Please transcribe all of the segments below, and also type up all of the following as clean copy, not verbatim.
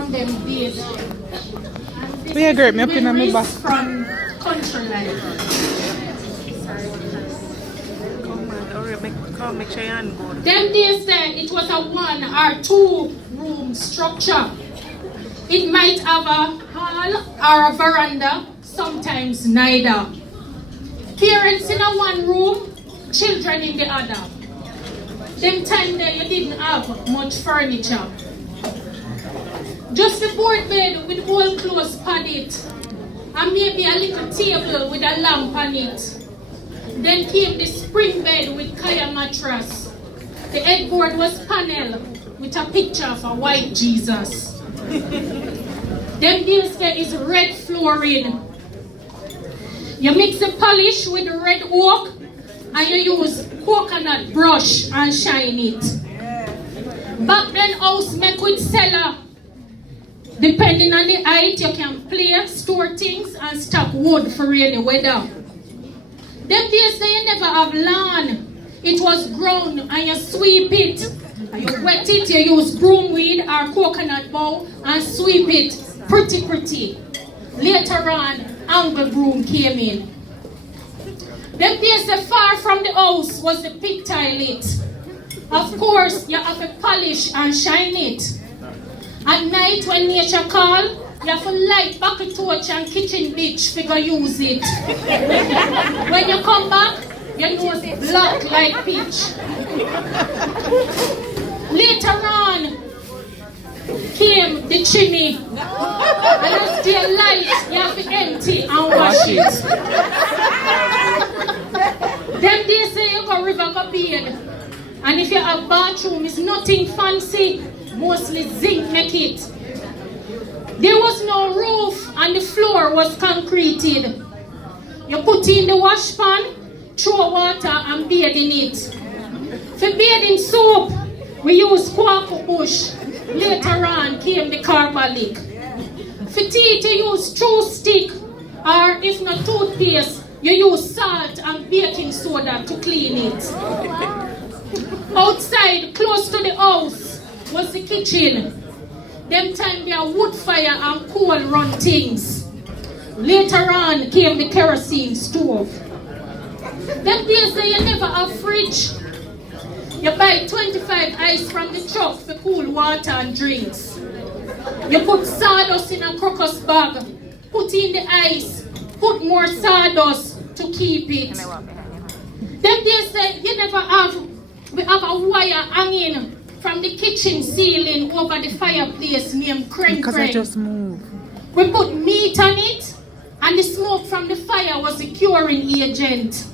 from them days. We agree, me up in my back. From country life. Make sure you hand go. Them days there, it was a 1 or 2 room structure. It might have a hall or a veranda, sometimes neither. Parents in a 1 room, children in the other. Them time there you didn't have much furniture. Just the board bed with old clothes on it, and maybe a little table with a lamp on it. Then came the spring bed with kaya mattress. The headboard was panel with a picture of a white Jesus. Then there is red flooring. You mix the polish with the red oak and you use coconut brush and shine it. Back then house make with cellar. Depending on the height, you can play, store things and stock wood for rainy weather. Them days they you never have lawn. It was ground and you sweep it. And you wet it, you use broom weed or coconut bowl and sweep it pretty. Later on, angle broom came in. Them days the far from the house was the pig toilet. Of course, you have to polish and shine it. At night when nature call, you have to light bucket torch and kitchen bitch figure use it. When you come back, your nose black like pitch. Later on came the chimney. And as the light, you have to empty and wash it. Them days say you go river go bathe. And if you have bathroom, it's nothing fancy. Mostly zinc make it. There was no roof and the floor was concreted. You put in the wash pan, throw water and bathe in it. For bathing soap, we use quack bush. Later on came the carbolic. For teeth, you use chew stick, or if not toothpaste, you use salt and baking soda to clean it. Outside, close to the house, was the kitchen. Them time there wood fire and coal run things. Later on came the kerosene stove. Them days there you never have fridge. You buy 25 ice from the truck for cool water and drinks. You put sawdust in a crocus bag, put in the ice, put more sawdust to keep it. Them days there you never have, we have a wire hanging from the kitchen ceiling over the fireplace named Crane. Because I just moved. We put meat on it, and the smoke from the fire was the curing agent.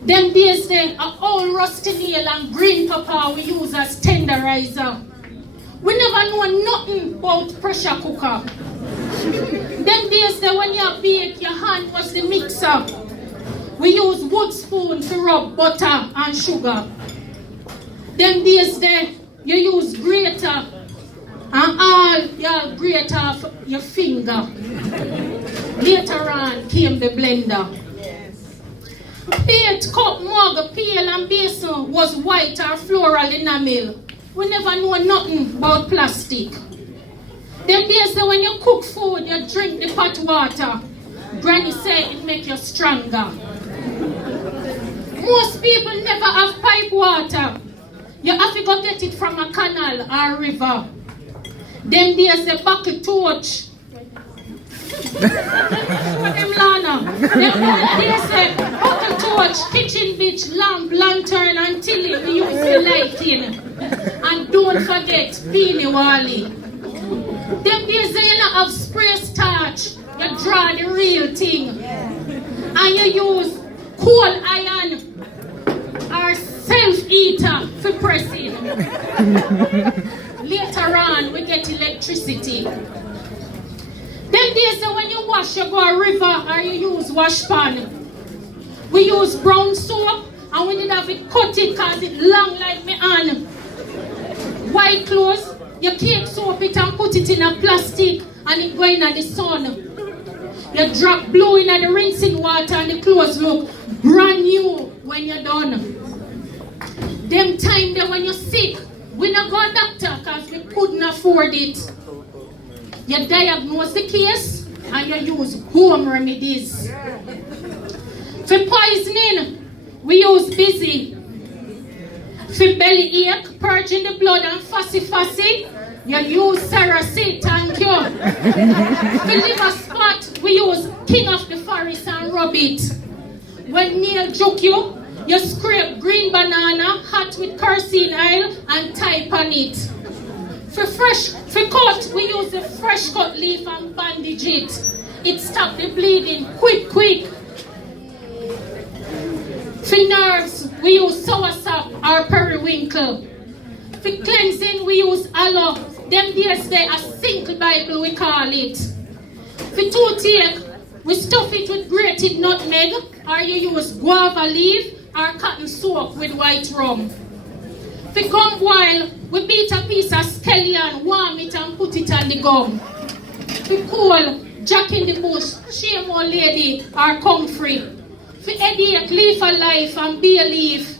Them days there, a old rusty nail and green pepper we use as tenderizer. We never know nothing about pressure cooker. Them days there, when you bake, your hand was the mixer. We use wood spoon to rub butter and sugar. Them days there, you use grater and all your grate off your finger. Later on came the blender. Plate, cup, mug, pail and basin was white or floral enamel. We never know nothing about plastic. Them days there, when you cook food, you drink the pot water. Granny said it make you stronger. Most people never have pipe water. You have to go get it from a canal or river. Then there's the bucket torch. Them Lana. There's a bucket torch, kitchen bitch, lamp, lantern, and tilly we use the lighting. And don't forget Beanie Wally. Them days you not have spray starch. You draw the real thing. And you use coal iron or self-eater for pressing. Later on, we get electricity. Them days when you wash, you go a river or you use wash pan. We use brown soap and we did have it cut it because it long like me hand. White clothes, you can't soap it and put it in a plastic and it go in the sun. You drop blue in the rinsing water and the clothes look brand new when you're done. Them time there when you're sick, we not go to doctor because we couldn't afford it. You diagnose the case and you use home remedies. For poisoning, we use busy. For belly ache, purging the blood and fussy, you use Saracet, thank you. For liver spot, we use King of the Forest and rub it. When nail juke you, you scrape green banana, hot with kerosene oil and type on it. For cut, we use the fresh cut leaf and bandage it. It stops the bleeding quick. For nerves, we use soursop or periwinkle. For cleansing, we use aloe. Them days they a single Bible we call it. For toothache, we stuff it with grated nutmeg, or you use guava leaf or cotton soap with white rum. For gum boil, we beat a piece of scallion, warm it and put it on the gum. For coal, jack in the bush, shame old lady or comfrey. For headache, leaf of life and bay leaf.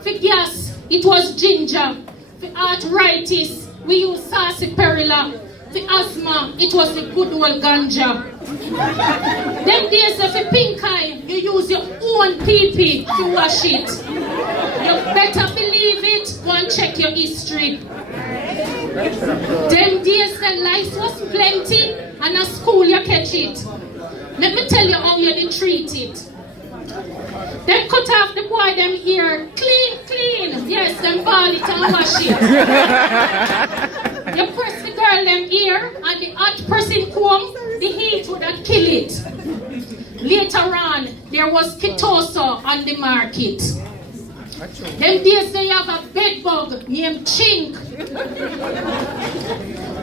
For gas, it was ginger. For arthritis, we use sarsaparilla. For asthma, it was the good old ganja. Them days for pink eye, you use your own pee-pee to wash it. You better believe it, go and check your history. Them days the life was plenty and at school you catch it. Let me tell you how you did treat it. They cut off the boy them ear clean. Yes, them ball it and wash it. You press the girl them ear and the hot pressing comb, the heat would have kill it. Later on, there was Kitoso on the market. Them days they have a bed bug named chink.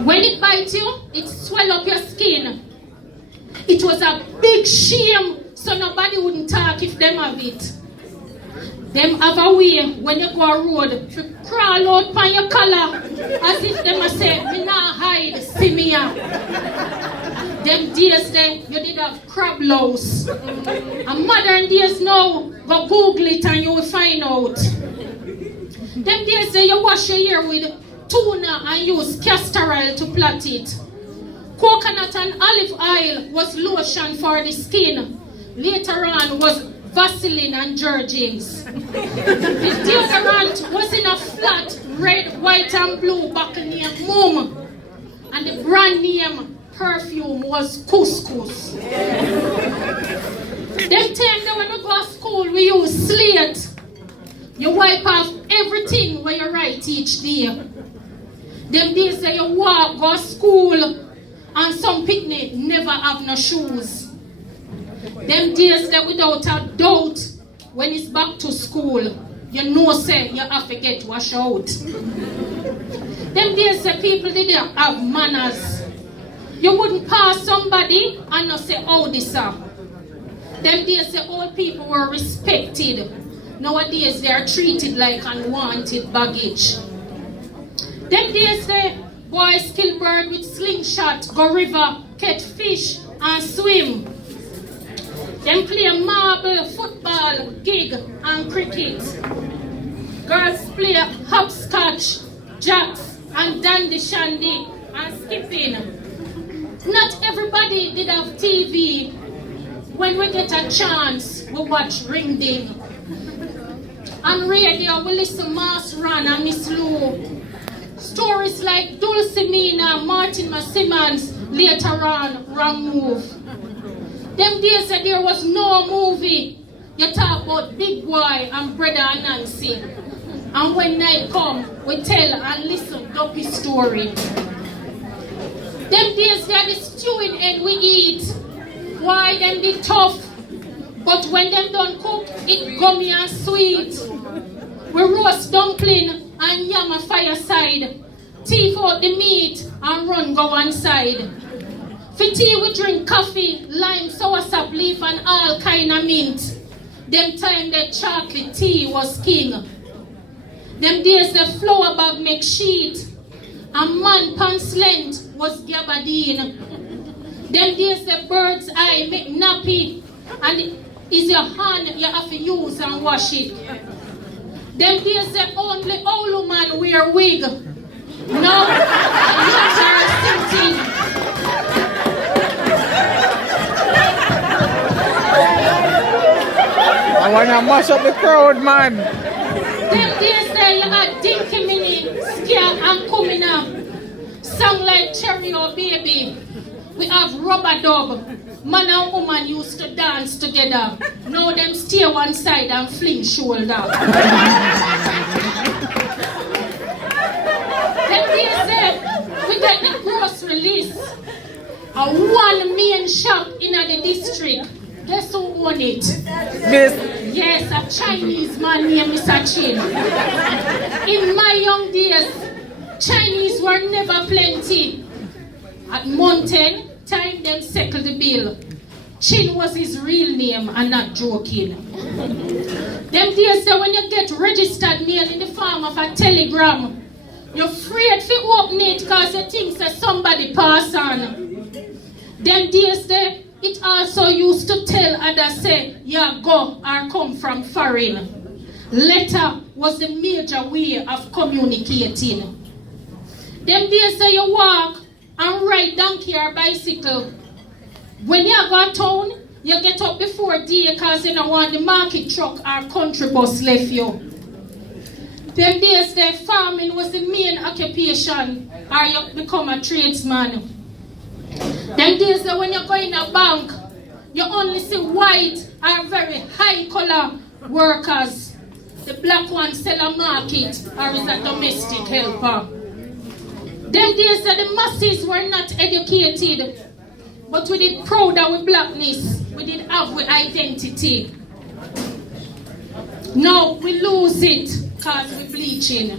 When it bites you, it swell up your skin. It was a big shame, so nobody wouldn't talk if them have it. Them have a way when you go a road to crawl out by your collar as if them a say, me nah hide, see me here. Them days then you did have crab louse. And modern days now, go Google it and you will find out. Them days then you wash your hair with tuna and use castor oil to plait it. Coconut and olive oil was lotion for the skin. Later on was Vaseline and Jergens. The deodorant was in a flat red, white and blue bottle named Mum. And the brand name perfume was Couscous. Them time that when we go to school we use slate. You wipe off everything when you write each day. Them days that you walk, go to school and some picnic never have no shoes. Them days that without a doubt, when it's back to school, you know say you have to get washed out. Them days that people didn't have manners. You wouldn't pass somebody and not say, oh this sir. Them days the old people were respected. Nowadays they are treated like unwanted baggage. Them days the boys kill bird with slingshot, go river, catch fish and swim. Them play marble, football, gig and cricket. Girls play hopscotch, jacks and dandy shandy and skipping. Not everybody did have TV. When we get a chance, we watch Ring Ding. On radio, we listen Mass Ran and Miss Lou. Stories like Dulcimina, Martin Simmons, later on, Wrong Move. Them days that there was no movie, you talk about Big Boy and Brother and Nancy. And when night come, we tell and listen Duppy story. Them days that the stewing and we eat. Why them be tough? But when them done cook, it gummy and sweet. We roast dumpling and yam a fireside. Teeth out the meat and run go one side. For tea we drink coffee, lime, soursop leaf and all kind of mint. Them time that chocolate tea was king. Them days the flour bag make sheet. And man pants length was gabardine. Them days the bird's eye make nappy. And is your hand you have to use and wash it. Them days the only old man wear wig. Now, yours are Sinting. wanna mash up the crowd, man. Them days there you had Dinky Mini, Scare and Coming Up. Song like Cherry or Baby. We have Rubber Dub. Man and woman used to dance together. Now them stay one side and fling shoulder. Them days there, we get the grocery list. A one main shop in the district. Guess who own it? This. Yes, a Chinese man named Mr. Chin. In my young days, Chinese were never plenty. At Mountain, time them settle the bill. Chin was his real name and not joking. Them days say when you get registered mail in the form of a telegram, you're afraid to open it because you think that somebody pass on. Them days there, it also used to tell others say, yeah, go or come from foreign. Letter was the major way of communicating. Them days say you walk and ride donkey or bicycle. When you go to town, you get up before day because you don't want the market truck or country bus left you. Them days there, farming was the main occupation or you become a tradesman. Them days that when you go in a bank, you only see white or very high color workers. The black ones sell a market or is a domestic helper. Them days that the masses were not educated, but we did proud of our blackness, we did have our identity. Now we lose it because we're bleaching.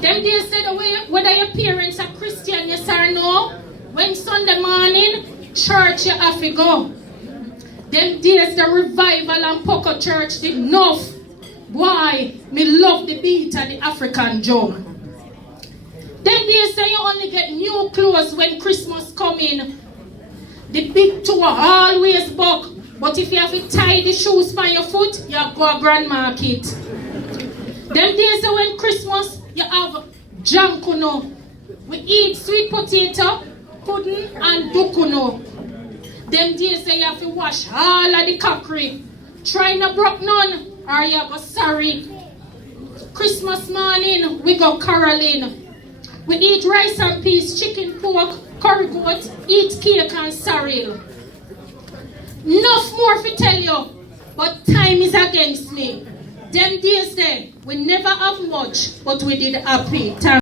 Them days that whether your parents are Christian, yes or no, when Sunday morning, church you have to go. Them days the revival and Poco Church did enough. Why? Me love the beat of the African drum. Them days say you only get new clothes when Christmas come in. The big toe always buck. But if you have to tie the shoes by your foot, you go to Grand Market. Them days say when Christmas, you have jankuno. We eat sweet potato, pudding and dukuno. Them days say you have to wash all of the cockery. Try not broke none or you go sorry. Christmas morning, we go caroling. We eat rice and peas, chicken, pork, curry goat, eat cake and sorrel. Enough more to tell you, but time is against me. Them days there, we never have much, but we did happy.